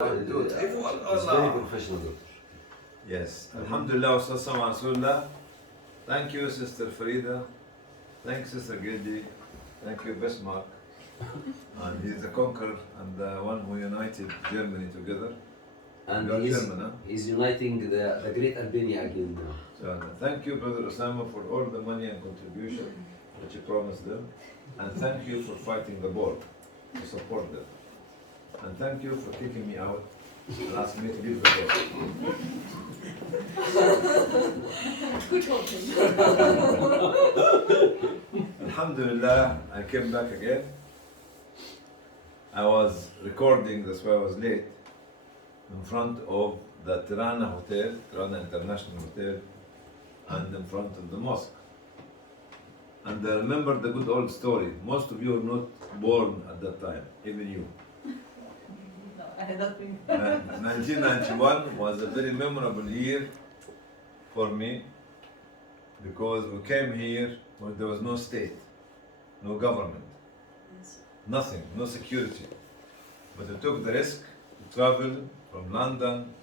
It's very professional, doctor. Yes. Alhamdulillah wa sallallahu ala Rasulullah. Thank you, Sister Farida. Thank you, Sister Gedi. Thank you, Bismarck. And he's the conqueror and the one who united Germany together. And You're he's, German, huh? he's uniting the great Albania again now. So, thank you, Brother Osama, for all the money and contribution that you promised them. And thank you for fighting the war to support them. And thank you for kicking me out and asking me to leave the war. Good talking. Alhamdulillah, I came back again. I was recording, that's why I was late, in front of the Tirana Hotel, Tirana International Hotel, and in front of the mosque. And I remember the good old story. Most of you are not born at that time, even you. No, I had not been. 1991 was a very memorable year for me because we came here when there was no state, no government, nothing, no security. But we took the risk to travel from London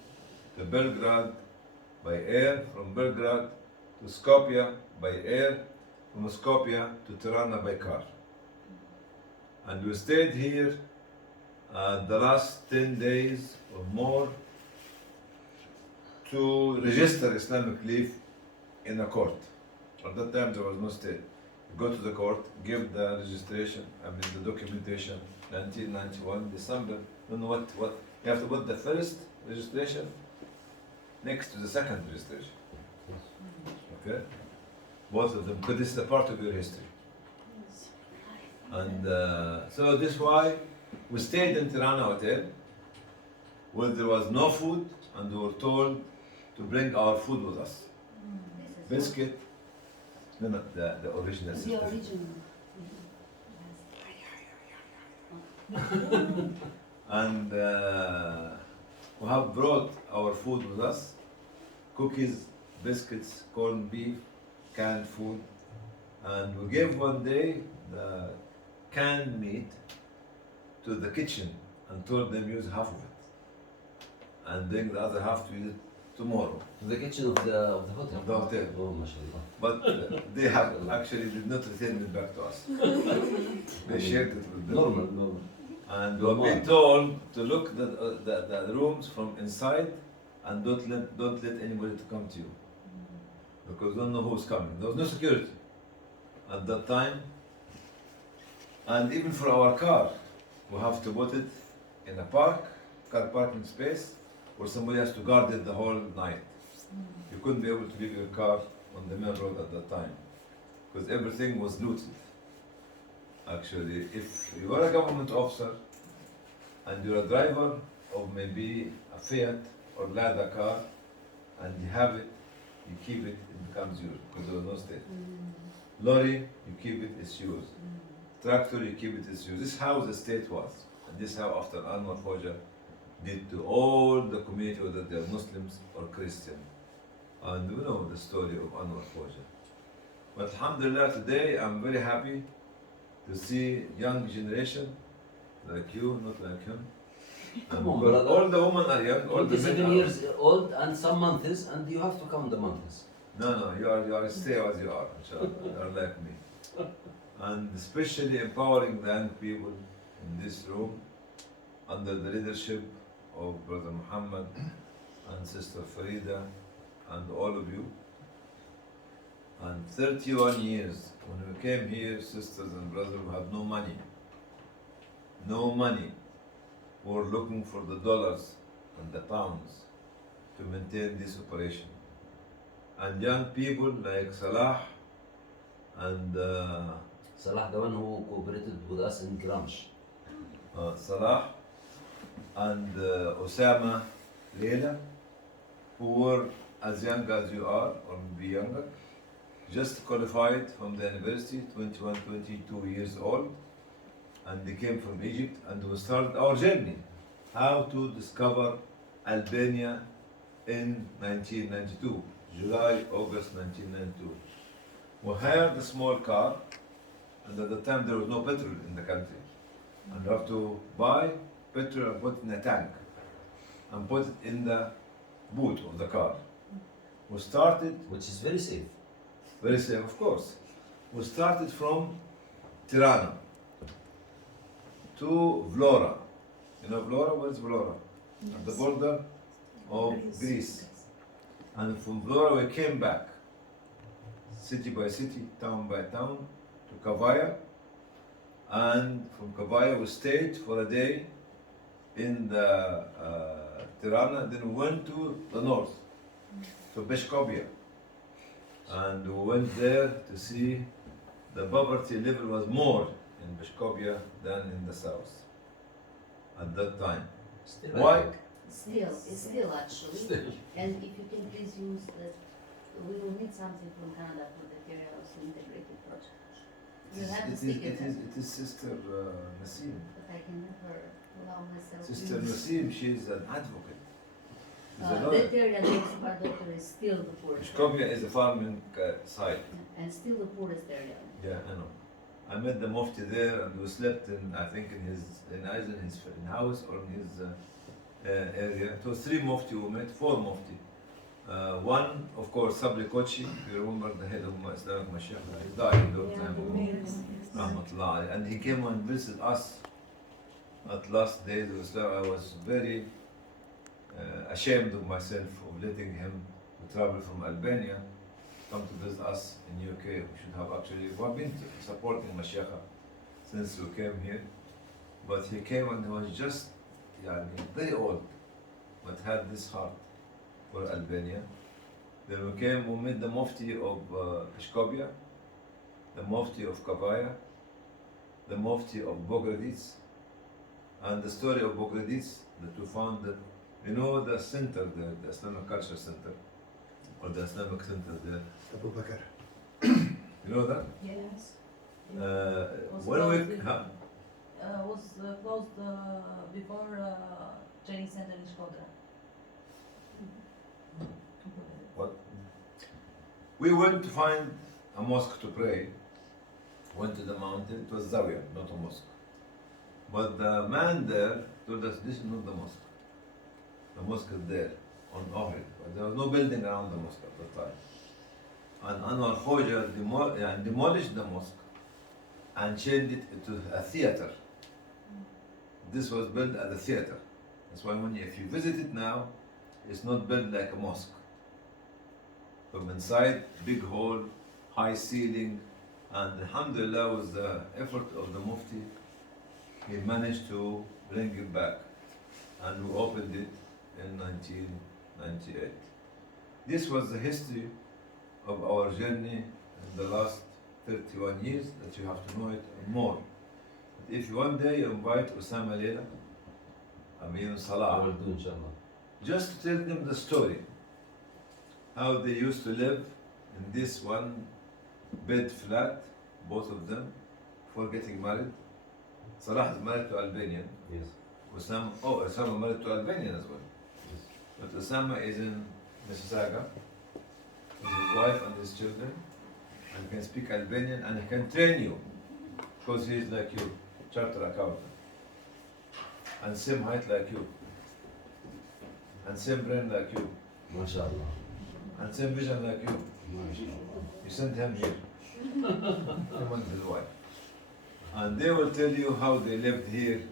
to Belgrade by air, from Belgrade to Skopje by air, from Skopje to Tirana by car. And we stayed here the last 10 days or more to register Islamic Relief in a court. At that time there was no state. You go to the court, give the registration, the documentation, 1991, December, don't know what, you have to put the first registration next to the second registration. Okay? Both of them, because this is a part of your history. And so this is why we stayed in Tirana Hotel, where there was no food, and we were told to bring our food with us. Biscuit, no, not the original The system. original. And we have brought our food with us, cookies, biscuits, corned beef, canned food. And we gave one day the canned meat to the kitchen and told them use half of it. And bring the other half to eat it tomorrow. To the kitchen of the hotel. Of the hotel. Oh, mashallah. But they have actually did not return it back to us. They shared it with them. Normal. And we've been told to look the rooms from inside and don't let anybody to come to you. Because you don't know who's coming. There was no security at that time. And even for our car, we have to put it in a car parking space, where somebody has to guard it the whole night. You couldn't be able to leave your car on the main road at that time, because everything was looted. Actually, if you are a government officer and you're a driver of maybe a Fiat or Lada car, and you have it, you keep it, it becomes yours, because there was no state. Lorry, you keep it, it's yours. Tractor, you keep it, it's yours. This is how the state was. And this is how after Anwar Khoja did to all the community, whether they are Muslims or Christian. And we know the story of Anwar Khoja. But alhamdulillah, today I'm very happy to see young generation like you, not like him. Come on, Because brother. all the women are young, all the men 27 are years old and some months, and you have to count the months. No, you are stay as you are, inshallah. You are like me. And especially empowering the young people in this room under the leadership of Brother Muhammad and Sister Farida and all of you. And 31 years, when we came here, sisters and brothers, we had no money. No money. We were looking for the dollars and the pounds to maintain this operation. And young people like Salah and Salah, the one who cooperated with us in Gramsh. Salah and Osama Leila, who were as young as you are, or maybe younger, just qualified from the university, 21, 22 years old, and they came from Egypt, and we started our journey, how to discover Albania in 1992, July, August 1992. We hired a small car, and at the time there was no petrol in the country. And you have to buy petrol and put in a tank. and put it in the boot of the car. We started, Which is very safe. very safe of course, we started from Tirana to Vlora. You know Vlora? Where's Vlora? At the border of Greece. And from Vlora we came back, city by city, town by town, to Kavaya. And from Kavaya we stayed for a day in the Tirana, then we went to the north, to Beshkobia. And we went there to see the poverty level was more in Beshkobia than in the south at that time. Still, Why? I think. Still, it's still actually. Still. And if you can please use the, we will need something from Canada for the area of integrated project. You have to speak it, It is Sister Nasim. but I can never allow myself to Sister use. Nasim, she is an advocate. She's a That lawyer. area next to our doctor is still the poorest. Beshkobia is a farming site. And still the poorest area. Yeah, I know. I met the Mufti there, and we slept in, I think, either in his house or in his area. It was 3 Mufti we met, 4 Mufti. One, of course, Sabri Kochi, you remember the head of Islamic Mashiach, he died a long time ago. Rahmatullah alayhi. And he came and visited us at last days of Islam. I was very ashamed of myself of letting him travel from Albania, come to visit us in UK. We should have actually, we've been supporting Mashiach since we came here. But he came and he was just very old, but had this heart for Albania. Then we came, we met the Mufti of Beshkobia, the Mufti of Kavaya, the Mufti of Bogradis, and the story of Bogradis that we found that, you know, the center there, the Islamic Culture Center, or the Islamic Center there, Abu Bakr. you know that? Yes. When we, Was closed before training center in Shkodra. What? We went to find a mosque to pray. Went to the mountain. It was Zawiya, not a mosque. But the man there told us this is not the mosque. The mosque is there on Ohrid, but there was no building around the mosque at the time. And Anwar Khoja demolished the mosque and changed it into a theater. This was built as a theater. That's why if you visit it now, it's not built like a mosque. From inside, big hall, high ceiling, and alhamdulillah, with the effort of the Mufti, he managed to bring it back. And we opened it in 1998. This was the history of our journey in the last 31 years, that you have to know it and more. If one day you invite Osama Leila, Amin I Salah, will do, inshallah. just to tell them the story, how they used to live in this one bed flat, both of them, before getting married. Salah is married to Albanian. Yes. Osama married to Albanian as well. Yes. But Osama is in Mississauga with his wife and his children, and can speak Albanian, and he can train you, because he is like you, chartered accountant, and same height like you, and same brain like you, MashaAllah. and same vision like you. MashaAllah. You sent him here, him and his wife. And they will tell you how they lived here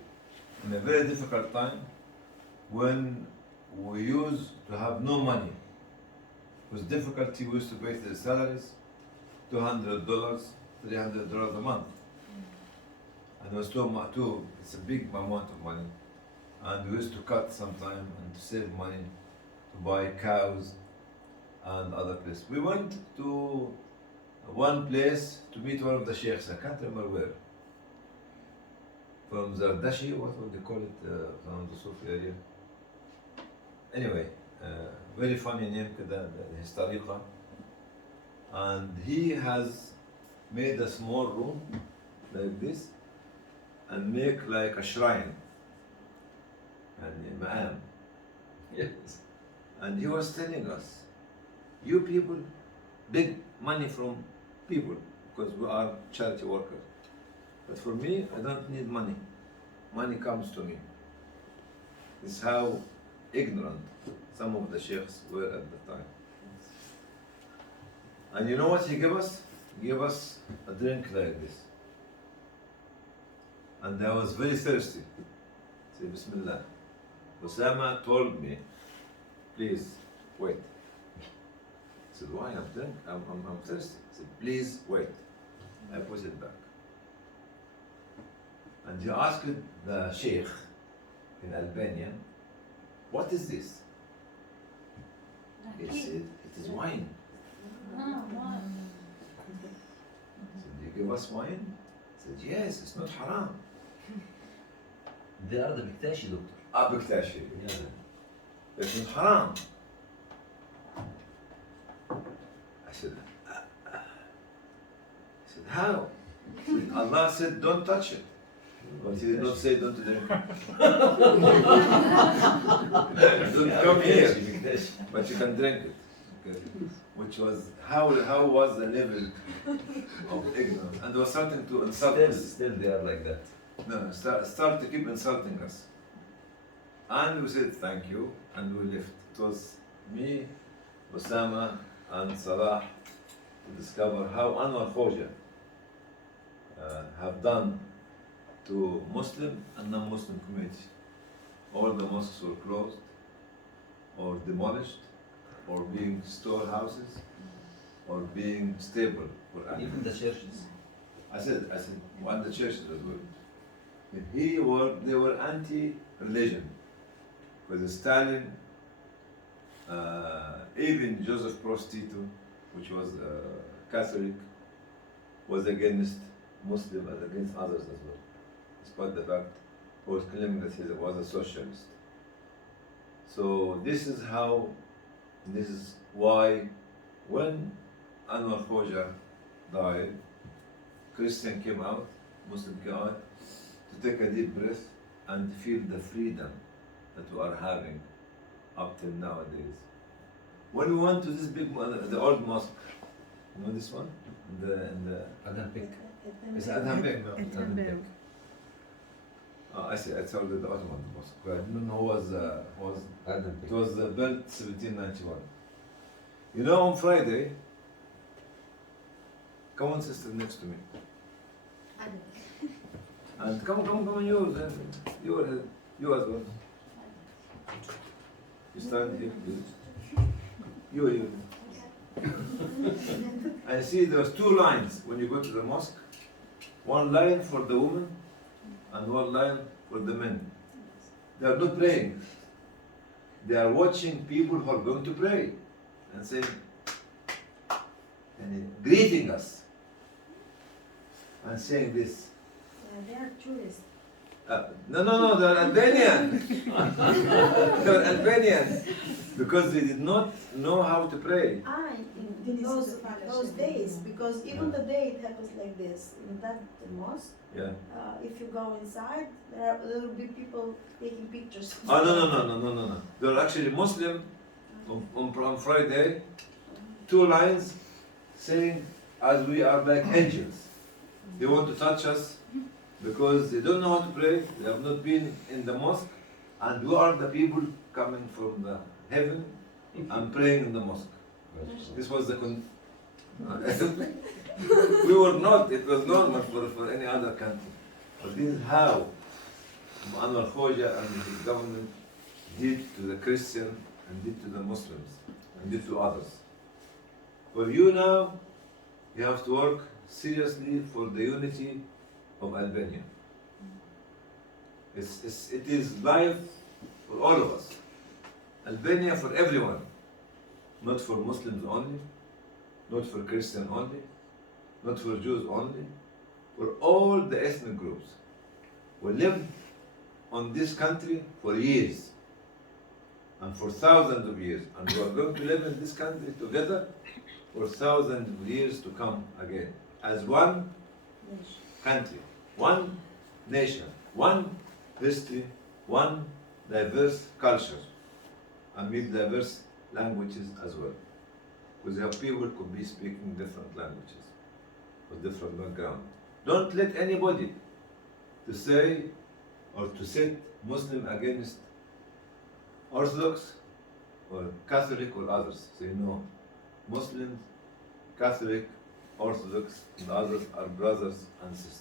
in a very difficult time when we used to have no money. With difficulty, we used to pay their salaries, $200, $300 a month. And it was it's a big amount of money. And we used to cut sometime and to save money to buy cows and other places. We went to one place to meet one of the sheikhs, I can't remember where. From Zardashi, what would they call it, from the Sufi area? Anyway, very funny name, his tariqa. And he has made a small room like this and make like a shrine and a ma'am. Yes. And he was telling us, you people, big money from people, because we are charity workers. But for me, I don't need money. Money comes to me. It's how ignorant some of the sheikhs were at the time. And you know what he gave us? He gave us a drink like this. And I was very thirsty. Say Bismillah. Osama told me, please wait. I said, why? I'm thirsty. He said, please wait. I put it back. And he asked the sheikh in Albanian, what is this? He said, it is wine. Ah, wow. I said, you give us wine? He said, yes, it's not haram. They are the Biktashi, doctor. Biktashi. Yeah. It's not haram. I said, how? He said, Allah said, don't touch it. But he did not say don't drink it. Don't come here, but you can drink it. Okay. Which was, how was the level of ignorance? And they were starting to insult us. Still they are like that. No, start to keep insulting us. And we said thank you, and we left. It was me, Osama, and Salah to discover how Anwar Khoja have done to Muslim and non-Muslim community. All the mosques were closed, or demolished, or being storehouses, or being stable for animals. Even the churches. I said, one of the churches as well. They were anti-religion. Because Stalin, even Joseph Broz Tito, which was Catholic, was against Muslim and against others as well. Despite the fact he was claiming that he was a socialist. So this is why when Anwar Khoja died, Christian came out, Muslim came out, to take a deep breath and feel the freedom that we are having up till nowadays. When we went to this big, the old mosque, you know this one? In the Adam Pick. it's Adham Bek. Adam Pick. I see. I told you the Ottoman mosque. But I didn't know was Adam it Pick. was built 1791. You know, on Friday, come on, sister, next to me, and come, you as well. You stand here, you. I see there's two lines when you go to the mosque. One line for the women and one line for the men. They are not praying. They are watching people who are going to pray and saying, and greeting us and saying this. They are tourists. No, they're Albanian. They're Albanian because they did not know how to pray. In those days, because even today it happens like this. In that mosque, Yeah. if you go inside, there will be people taking pictures. Oh, no. They're actually Muslim on Friday, two lines saying, as we are like angels. They want to touch us because they don't know how to pray, they have not been in the mosque, and we are the people coming from the heaven and praying in the mosque. This was the we were not, it was normal for any other country. But this is how Anwar Khoja and his government did to the Christian and did to the Muslims and did to others. For you now, you have to work seriously for the unity of Albania. It is life for all of us. Albania for everyone, not for Muslims only, not for Christian only, not for Jews only, for all the ethnic groups. We lived on this country for years and for thousands of years, and we are going to live in this country together for thousands of years to come again as one country, one nation, one history, one diverse culture, and with diverse languages as well. Because you have people who could be speaking different languages with different background. Don't let anybody to say or to set Muslim against Orthodox or Catholic or others. So you know, Muslims, Catholic, Orthodox, and others are brothers and sisters.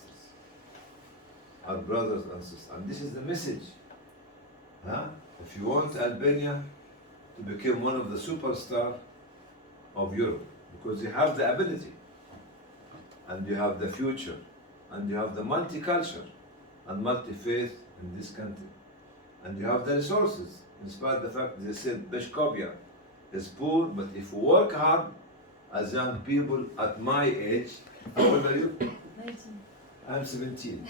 Are brothers and sisters. And this is the message. Huh? If you want Albania to become one of the superstars of Europe, because you have the ability, and you have the future, and you have the multicultural and multi-faith in this country, and you have the resources, in spite of the fact that they said Beshkovia is poor, but if you work hard as young people at my age, how old are you? 19. I'm 17.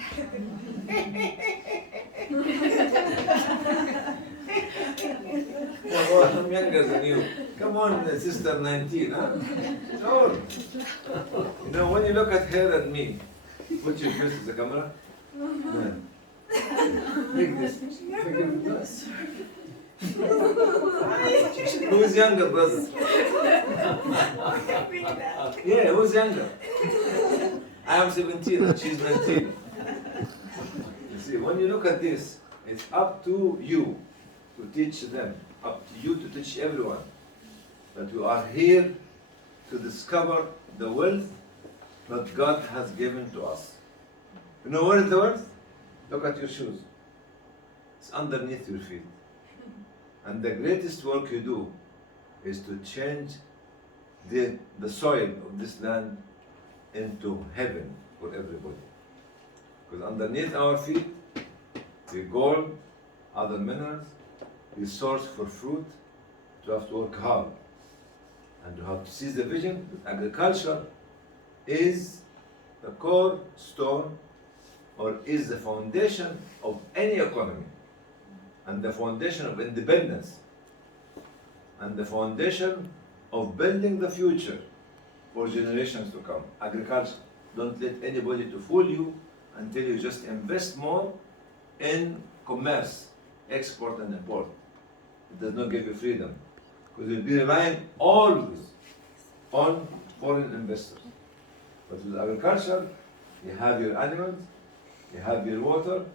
Come on, I'm younger than you. Come on, sister 19, huh? Sure. You know, when you look at her and me, put your face to the camera. Yeah. Like this. Like this. Who's younger, brother? Yeah, who's younger? I am 17 and she's 19. You see, when you look at this, it's up to you to teach them, up to you to teach everyone that we are here to discover the wealth that God has given to us. You know where is the wealth? Look at your shoes. It's underneath your feet. And the greatest work you do is to change the soil of this land into heaven for everybody. Because underneath our feet, the gold, other minerals, the source for fruit, you have to work hard. And you have to seize the vision that agriculture is the core stone or is the foundation of any economy, and the foundation of independence, and the foundation of building the future for generations to come. Agriculture. Don't let anybody to fool you until you just invest more in commerce, export and import. It does not give you freedom, because you'll be relying always on foreign investors. But with agriculture, you have your animals, you have your water,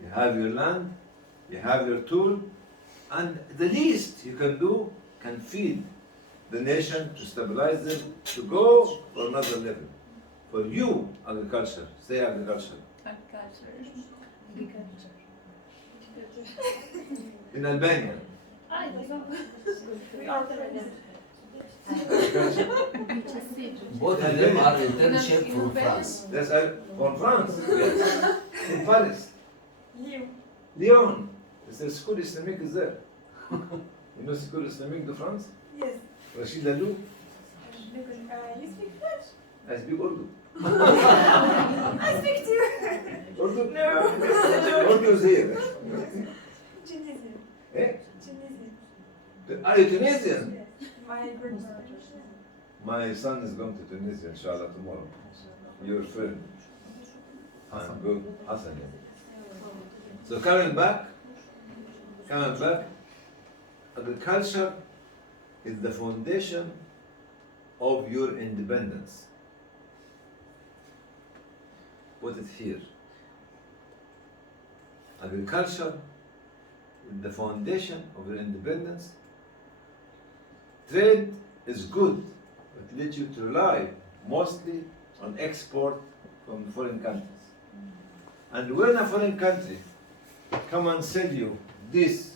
you have your land, you have your tool, and the least you can do can feed the nation to stabilize them to go for another level. For you, agriculture, say agriculture. In Albania, Both of them are internship from France. that's from France, yes. In Paris, Lyon. Lyon. It's a school Islamic is there. You know school Islamic de France? Yes. Rashid Alou. You speak French? I speak Urdu. I speak too. Urdu? No. Urdu is here. Tunisian. Eh? Tunisian. Are you Tunisian? Yes. My grandmother. My son is going to Tunisia, inshallah, tomorrow. Your friend. I'm good. Hassan. So coming back, agriculture is the foundation of your independence. Put it here. Agriculture is the foundation of your independence. Trade is good, but leads you to rely mostly on export from foreign countries. And when a foreign country come and sell you this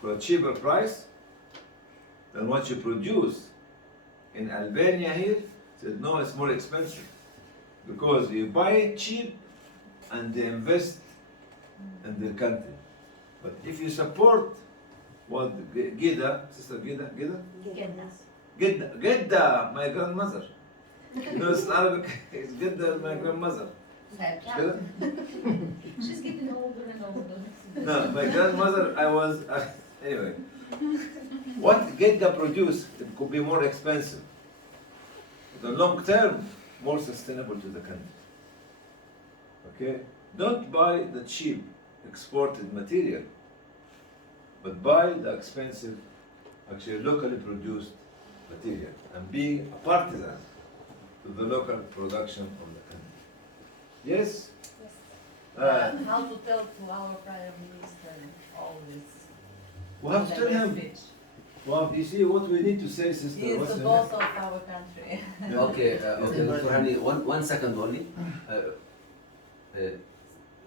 for a cheaper price than what you produce in Albania here, said no, it's more expensive. Because you buy it cheap and they invest in their country. But if you support what Gida, sister Gida, Gida, my grandmother. You know, it's Arabic, it's Gida, my grandmother. Gida? She's getting older and older. No, my grandmother, I was, anyway. What Gida produced, it could be more expensive. The long term, more sustainable to the country. Okay? Don't buy the cheap exported material, but buy the expensive, actually locally produced material, and be a partisan to the local production of the country. Yes? How to tell to our Prime Minister always We have to tell him. Speech. Well, you see what we need to say, sister. He is What's the the boss of our country. Okay, Dr. Hany, one second only.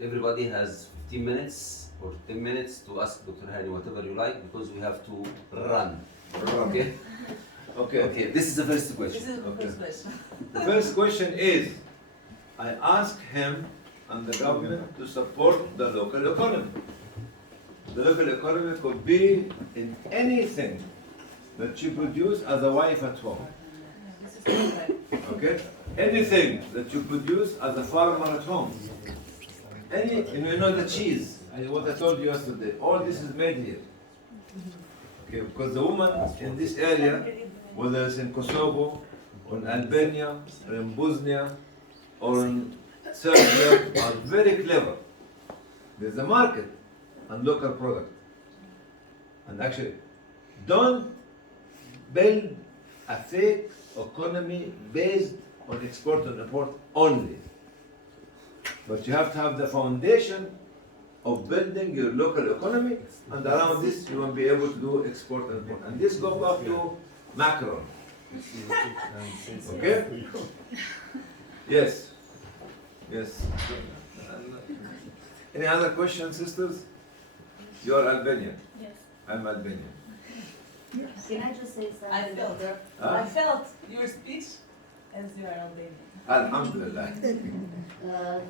Everybody has 15 minutes or 10 minutes to ask Dr. Hany whatever you like because we have to run. Okay? Okay. Okay, this is the first This question. is the Okay. first question. The first question is, I ask him and the government to support the local economy. The local economy could be in anything that you produce as a wife at home. This is correct. Okay? Anything that you produce as a farmer at home. You know the cheese, and what I told you yesterday, all this is made here. Okay, because the woman in this area, whether it's in Kosovo, or in Albania, or in Bosnia, or in Serbia, are very clever. There's a market and local product. And actually, don't build a fake economy based on export and import only. But you have to have the foundation of building your local economy, and around this you will be able to do export and import. And this goes up to Macron. Okay? Yes. Yes. Any other questions, sisters? You are Albanian. Yes. I'm Albanian. Can I just say I something, felt, Doctor? I felt your speech as you are Albanian. Alhamdulillah.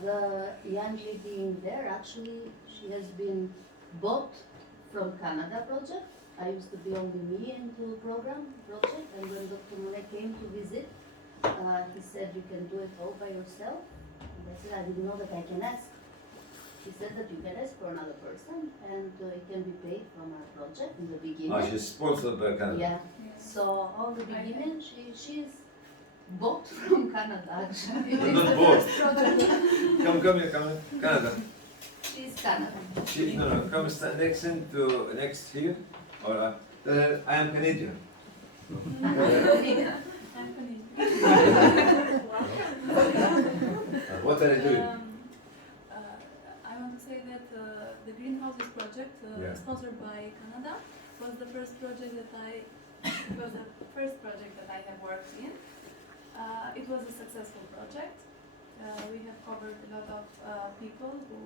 The young lady in there, actually, she has been bought from Canada project. I used to be only me into program project, and when Dr. Monet came to visit, he said you can do it all by yourself. And I said I didn't know that I can ask. She said that you can ask for another person, and it can be paid from our project in the beginning. She's sponsored by Canada. Yeah. So on the beginning, she's bought from Canada actually. Not bought. Come here, Canada. She's Canada. No, come stand next here. Or I am Canadian. Anthony. What are you doing? I want to say that the greenhouses project, Yeah. sponsored by Canada, was the first project that I have worked in. It was a successful project. We have covered a lot of people who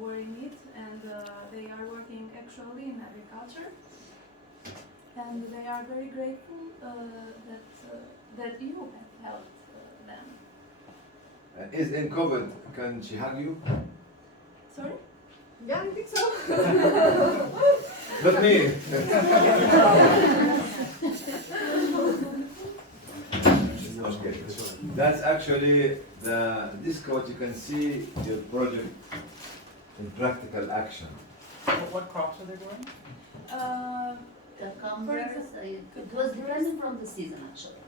were in it, and they are working actually in agriculture. And they are very grateful that you have helped them. Is in COVID, can she hug you? Sorry? Yeah, I think so. Not me. Okay. That's actually this what you can see your project in practical action. What crops are they growing? Cucumbers, it was depending from the season actually.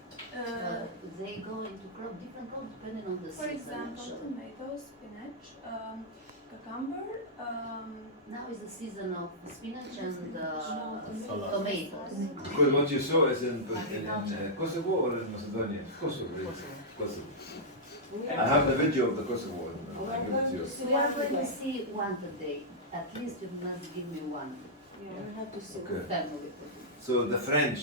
They go into different crops depending on the For season example, actually. tomatoes, spinach, cucumber. Now is the season of spinach and Salad. tomatoes. Because what you saw is in Kosovo or in Macedonia? Kosovo, really. Kosovo. I have the video of the Kosovo. And I give it to you. We are going to see one today. At least you must give me one. Yeah, we have to see. Okay. Family. So the French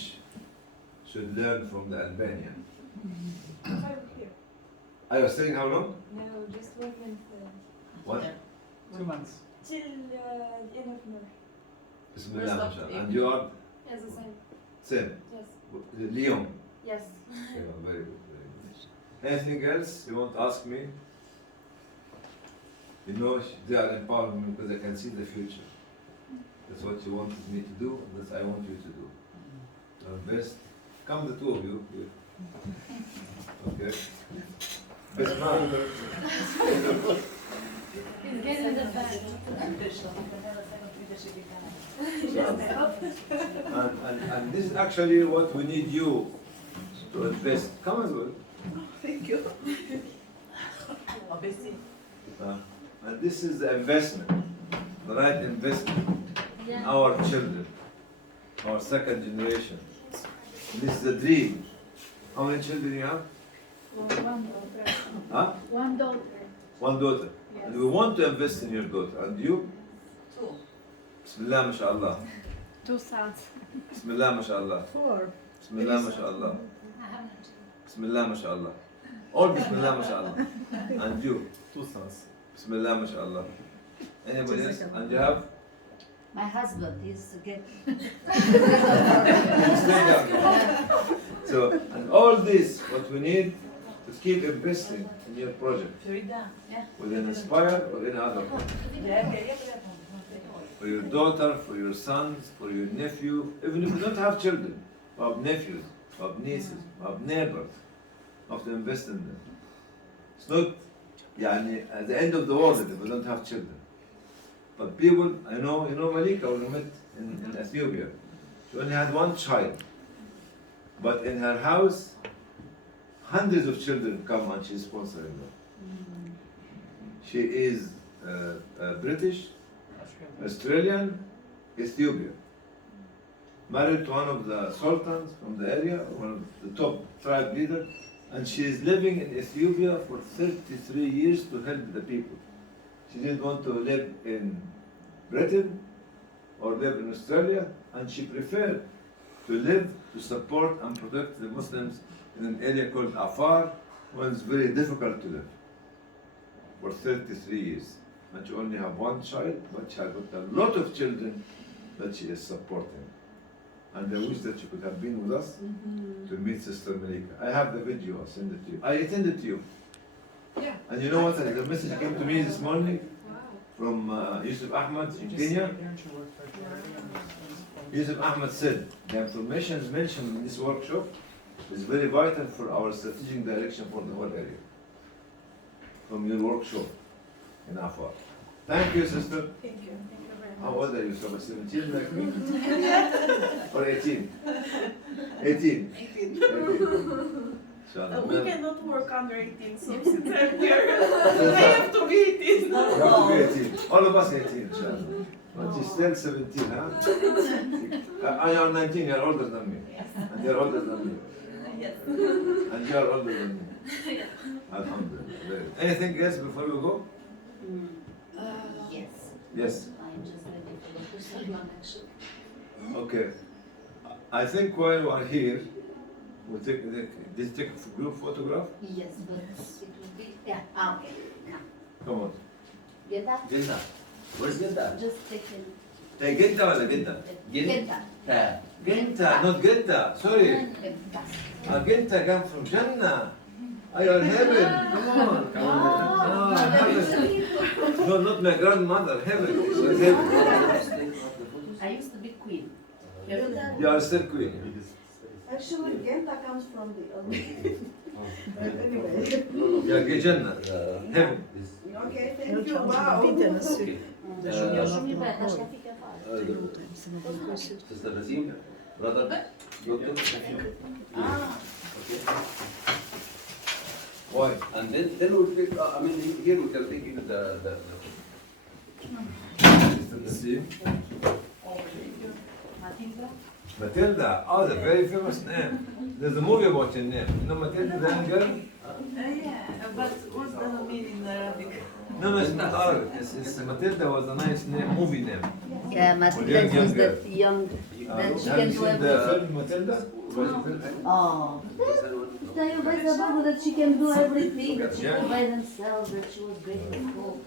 should learn from the Albanian. I was saying how long? No, just 1 month. What? 2 months. Till the end of March. Bismillah, mashallah. And you are Yes, the same. same. Yes. Lyon. Yes. Yeah, very good, very good. Anything else you want to ask me? You know, they are empowering me because I can see the future. That's what you wanted me to do, and that's I want you to do. Best, come the two of you. Okay. Best man. He's getting the bag. And this is actually what we need you to invest. Come as well. Thank you. Obviously. And this is the investment, the right investment in our children, our second generation. This is the dream. How many children you have? One daughter. Huh? One daughter. One daughter. Yes. And we want to invest in your daughter. And you? Two. Bismillah, mashallah. 2 sons. Bismillah, mashallah. 4. Bismillah, mashallah. Bismillah, mashallah. All Bismillah, mashallah. And you? 2 sons. Bismillah, mashallah. Anybody else? And you have? My husband, he's get. So, and all this, what we need to keep investing in your project, within Inspire or any other project. For your daughter, for your sons, for your nephew, even if you don't have children, you have nephews, you have nieces, you have neighbors, you have to invest in them. It's not يعني, at the end of the world if you don't have children. But people, I know, you know Malika, we met in Ethiopia. She only had 1 child. But in her house, hundreds of children come and she's sponsoring them. She is British, Australian, Ethiopian. Married to one of the sultans from the area, one of the top tribe leaders, and she is living in Ethiopia for 33 years to help the people. She didn't want to live in Britain or live in Australia, and she preferred to live to support and protect the Muslims in an area called Afar, where it's very difficult to live for 33 years. And she only have 1 child, but she has got a lot of children that she is supporting. And I wish that she could have been with us to meet Sister Malika. I have the video, I'll send it to you. I attended to you. Yeah. And you know what? The message came to me this morning from Yusuf Ahmed in Kenya. Yusuf Ahmed said, the information mentioned in this workshop is very vital for our strategic direction for the whole area. From your workshop in Afar. Thank you, sister. Thank you. How old are you? So 17 like me? Or 18? 18. 18. Inshallah. We cannot work under 18, so since I'm here, I have to be 18. You have to be 18. All of us 18, inshallah. But she's still 17, huh? I am 19, you're older than me. And you're older than me. Yes. And you're older than me. Alhamdulillah. Very good. Anything else before we go? Yes. Yes. I'm just ready for Dr. Salman actually. Okay. I think while we are here, we'll take, did you take a group photograph? Yes, but it will be, yeah, okay. Now, Come on. get that? Jeddah. Where's Jeddah? Just take it. Hey, Genta wala Genta? Get that. Ta. Genta, not Genta. Sorry. Genta came from Jannah. Your heaven. Come on. Heaven. No, not my grandmother. Heaven. It's your heaven. I used to be queen. You are still queen. Actually, Genta comes from the other. But anyway. Yeah, Jannah. Heaven. Okay, thank you. Wow. Okay. Lasciami bene, lasciami che fare. Sister Nazim, brother, doctor. Okay. Why? And then we'll take, I mean, here we can take even the Sister Nassim. Matilda? Matilda. Oh, the very famous name. There's a movie about your name. You know Matilda, the young girl? Yeah, but what does it mean in Arabic? No, it's not Arabic. It's Matilda was a nice name, movie name. Yeah, Matilda was that young, that she Have can you do seen the everything. film Matilda? Oh, tell you guys about that she can do everything, that she Yeah. could by themselves, that she was great at school.